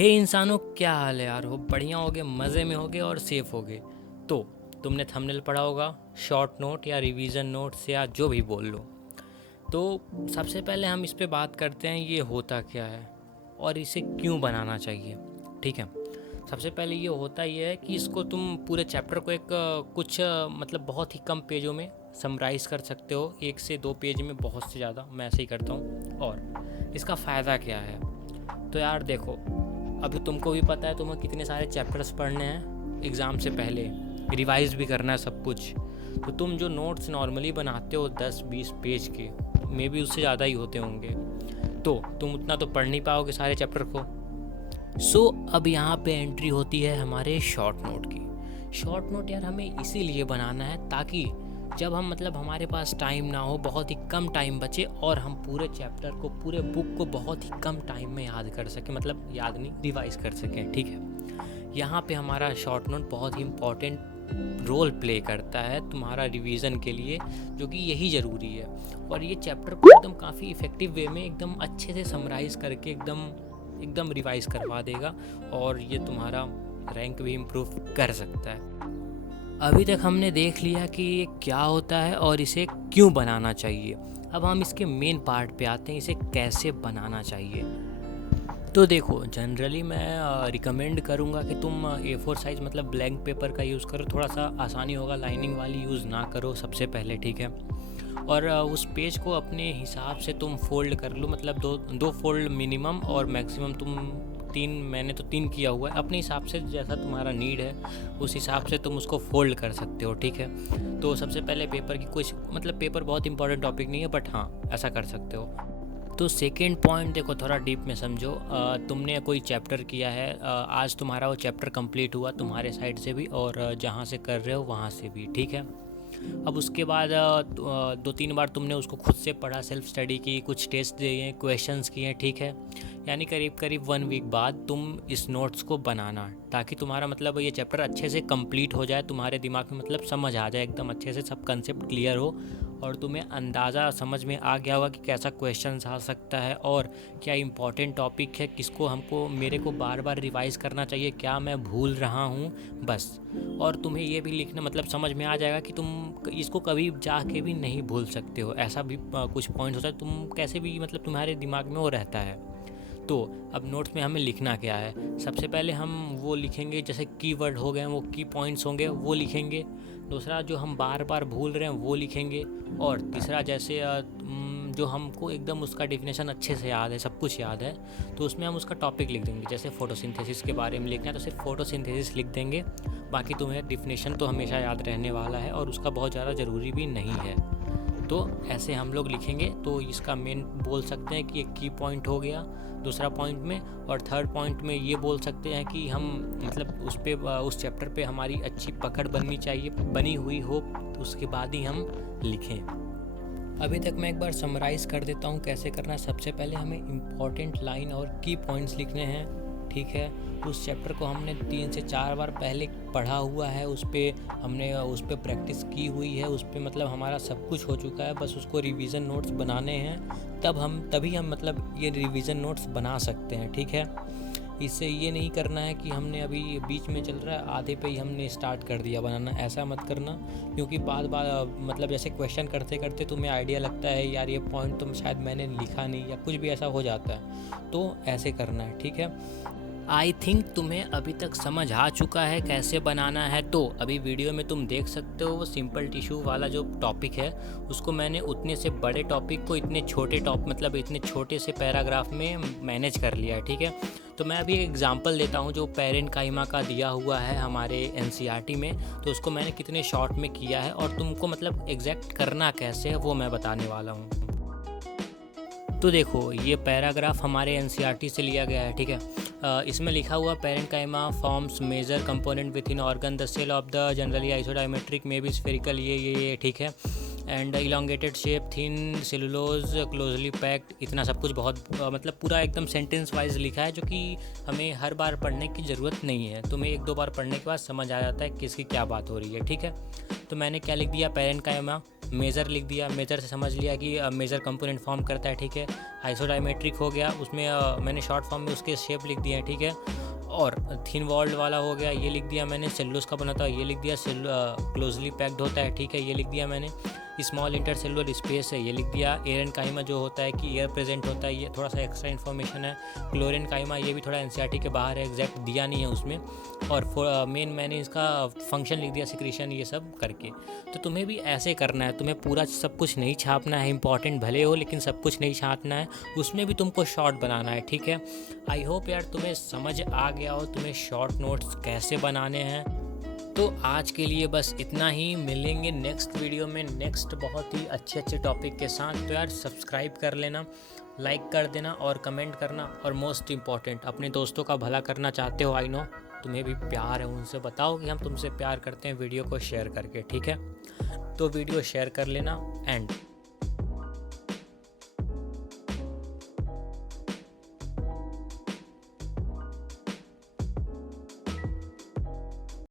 हे इंसानों, क्या हाल है यार? हो बढ़िया होगे, मज़े में होगे और सेफ होगे। तो तुमने थंबनेल पढ़ा होगा, शॉर्ट नोट या रिवीजन नोट्स या जो भी बोल लो। तो सबसे पहले हम इस पे बात करते हैं, ये होता क्या है और इसे क्यों बनाना चाहिए। ठीक है, सबसे पहले ये है कि इसको तुम पूरे चैप्टर को एक कुछ मतलब बहुत ही कम पेजों में समराइज़ कर सकते हो, 1 से 2 पेज में, बहुत से ज़्यादा मैं ऐसे ही करता हूँ। और इसका फ़ायदा क्या है? तो यार देखो, अभी तुमको भी पता है तुम्हें कितने सारे चैप्टर्स पढ़ने हैं एग्ज़ाम से पहले, रिवाइज भी करना है सब कुछ। तो तुम जो नोट्स नॉर्मली बनाते हो 10-20 पेज के, मे भी उससे ज़्यादा ही होते होंगे, तो तुम उतना तो पढ़ नहीं पाओगे सारे चैप्टर को। सो अब यहाँ पे एंट्री होती है हमारे शॉर्ट नोट की। शॉर्ट नोट यार हमें इसीलिए बनाना है ताकि जब हम मतलब हमारे पास टाइम ना हो, बहुत ही कम टाइम बचे और हम पूरे चैप्टर को, पूरे बुक को बहुत ही कम टाइम में याद कर सकें, मतलब याद नहीं, रिवाइज कर सकें। ठीक है, यहाँ पे हमारा शॉर्ट नोट बहुत ही इम्पॉर्टेंट रोल प्ले करता है तुम्हारा रिवीजन के लिए, जो कि यही ज़रूरी है। और ये चैप्टर को एकदम काफ़ी इफ़ेक्टिव वे में एकदम अच्छे से समराइज़ करके एकदम एकदम रिवाइज करवा देगा, और ये तुम्हारा रैंक भी इम्प्रूव कर सकता है। अभी तक हमने देख लिया कि ये क्या होता है और इसे क्यों बनाना चाहिए। अब हम इसके मेन पार्ट पे आते हैं, इसे कैसे बनाना चाहिए। तो देखो, जनरली मैं रिकमेंड करूँगा कि तुम A4 साइज़ मतलब ब्लैंक पेपर का यूज़ करो, थोड़ा सा आसानी होगा। लाइनिंग वाली यूज़ ना करो सबसे पहले, ठीक है। और उस पेज को अपने हिसाब से तुम फोल्ड कर लो, मतलब दो फोल्ड मिनिमम, और मैक्सिमम तुम 3, मैंने तो 3 किया हुआ है। अपने हिसाब से जैसा तुम्हारा नीड है उस हिसाब से तुम उसको फोल्ड कर सकते हो, ठीक है। तो सबसे पहले पेपर की कुछ मतलब, पेपर बहुत इंपॉर्टेंट टॉपिक नहीं है, बट हाँ ऐसा कर सकते हो। तो सेकेंड पॉइंट देखो, थोड़ा डीप में समझो। तुमने कोई चैप्टर किया है, आज तुम्हारा वो चैप्टर कंप्लीट हुआ तुम्हारे साइड से भी, और जहाँ से कर रहे हो वहाँ से भी, ठीक है। अब उसके बाद 2-3 बार तुमने उसको खुद से पढ़ा, सेल्फ स्टडी की, कुछ टेस्ट दिए, क्वेश्चंस किए, ठीक है। यानी करीब करीब 1 वीक बाद तुम इस नोट्स को बनाना, ताकि तुम्हारा मतलब ये चैप्टर अच्छे से कंप्लीट हो जाए, तुम्हारे दिमाग में मतलब समझ आ जाए एकदम अच्छे से, सब कंसेप्ट क्लियर हो, और तुम्हें अंदाज़ा समझ में आ गया होगा कि कैसा क्वेश्चन आ सकता है और क्या इंपॉर्टेंट टॉपिक है, किसको हमको मेरे को बार बार रिवाइज़ करना चाहिए, क्या मैं भूल रहा हूँ, बस। और तुम्हें ये भी लिखना मतलब समझ में आ जाएगा कि तुम इसको कभी जाके भी नहीं भूल सकते हो, ऐसा भी कुछ पॉइंट होता है, तुम कैसे भी मतलब तुम्हारे दिमाग में वो रहता है। तो अब नोट्स में हमें लिखना क्या है? सबसे पहले हम वो लिखेंगे, जैसे कीवर्ड हो गए, वो की पॉइंट्स होंगे वो लिखेंगे। दूसरा, जो हम बार बार भूल रहे हैं वो लिखेंगे। और तीसरा, जैसे जो हमको एकदम उसका डेफिनेशन अच्छे से याद है, सब कुछ याद है, तो उसमें हम उसका टॉपिक लिख देंगे। जैसे फोटोसिंथेसिस के बारे में लिखना है तो सिर्फ फोटोसिंथेसिस लिख देंगे, बाकी तुम्हें डेफिनेशन तो हमेशा याद रहने वाला है और उसका बहुत ज़्यादा ज़रूरी भी नहीं है। तो ऐसे हम लोग लिखेंगे। तो इसका मेन बोल सकते हैं कि एक की पॉइंट हो गया दूसरा पॉइंट में, और थर्ड पॉइंट में ये बोल सकते हैं कि हम मतलब उस चैप्टर पे हमारी अच्छी पकड़ बननी चाहिए, बनी हुई हो, तो उसके बाद ही हम लिखें। अभी तक मैं एक बार समराइज़ कर देता हूँ कैसे करना है। सबसे पहले हमें इम्पॉर्टेंट लाइन और की पॉइंट्स लिखने हैं, ठीक है। उस चैप्टर को हमने 3 से 4 बार पहले पढ़ा हुआ है, हमने उस पर प्रैक्टिस की हुई है, उस पर मतलब हमारा सब कुछ हो चुका है, बस उसको रिवीजन नोट्स बनाने हैं। तभी हम मतलब ये रिवीजन नोट्स बना सकते हैं, ठीक है। इससे ये नहीं करना है कि हमने अभी बीच में चल रहा है, आधे पे ही हमने स्टार्ट कर दिया बनाना, ऐसा मत करना। क्योंकि बाद मतलब जैसे क्वेश्चन करते करते तुम्हें आइडिया लगता है यार ये पॉइंट तो शायद मैंने लिखा नहीं, या कुछ भी ऐसा हो जाता है, तो ऐसे करना है, ठीक है। आई थिंक तुम्हें अभी तक समझ आ चुका है कैसे बनाना है। तो अभी वीडियो में तुम देख सकते हो वो सिंपल टिश्यू वाला जो टॉपिक है, उसको मैंने उतने से बड़े टॉपिक को इतने छोटे से पैराग्राफ में मैनेज कर लिया है, ठीक है। तो मैं अभी एक एग्जांपल देता हूँ जो पेरेन्काइमा का दिया हुआ है हमारे NCERT में, तो उसको मैंने कितने शॉर्ट में किया है और तुमको मतलब एग्जैक्ट करना कैसे है वो मैं बताने वाला हूँ। तो देखो, ये पैराग्राफ हमारे NCERT से लिया गया है, ठीक है। इसमें लिखा हुआ parenchyma forms major component within organ the cell of the generally isodiametric may be spherical, ये ठीक है। And elongated shape, thin, cellulose, closely packed, इतना सब कुछ बहुत मतलब पूरा एकदम सेंटेंस वाइज लिखा है, जो कि हमें हर बार पढ़ने की ज़रूरत नहीं है। तुम्हें एक दो बार पढ़ने के बाद समझ आ जाता है किसकी क्या बात हो रही है, ठीक है। तो मैंने क्या लिख दिया, पेरेन्काइमा, मेजर लिख दिया, मेजर से समझ लिया कि मेजर कंपोनेंट फॉर्म करता है, ठीक है। आइसोडायमेट्रिक हो गया, उसमें मैंने शॉर्ट फॉर्म में उसके शेप लिख दिए हैं, ठीक है। और थिन वॉल्ड वाला हो गया, ये लिख दिया मैंने। सेलुलोज का बना था, ये लिख दिया। क्लोजली पैक्ड होता है, ठीक है, ये लिख दिया मैंने। स्मॉल इंटरसेलुलर स्पेस है, ये लिख दिया। एरेनकाइमा जो होता है कि एयर प्रेजेंट होता है, ये थोड़ा सा एक्स्ट्रा इन्फॉर्मेशन है। क्लोरेनकाइमा, ये भी थोड़ा एनसीईआरटी के बाहर है, एग्जैक्ट दिया नहीं है उसमें। और मेन मैंने इसका फंक्शन लिख दिया, सिक्रीशन, ये सब करके। तो तुम्हें भी ऐसे करना है, तुम्हें पूरा सब कुछ नहीं छापना है, इंपॉर्टेंट भले हो लेकिन सब कुछ नहीं छापना है, उसमें भी तुमको शॉर्ट बनाना है, ठीक है। आई होप यार तुम्हें समझ आ गया हो तुम्हें शॉर्ट नोट्स कैसे बनाने हैं। तो आज के लिए बस इतना ही, मिलेंगे नेक्स्ट वीडियो में नेक्स्ट बहुत ही अच्छे टॉपिक के साथ। तो यार सब्सक्राइब कर लेना, लाइक कर देना और कमेंट करना, और मोस्ट इम्पॉर्टेंट अपने दोस्तों का भला करना चाहते हो, आई नो तुम्हें भी प्यार है, उनसे बताओ कि हम तुमसे प्यार करते हैं वीडियो को शेयर करके, ठीक है। तो वीडियो शेयर कर लेना एंड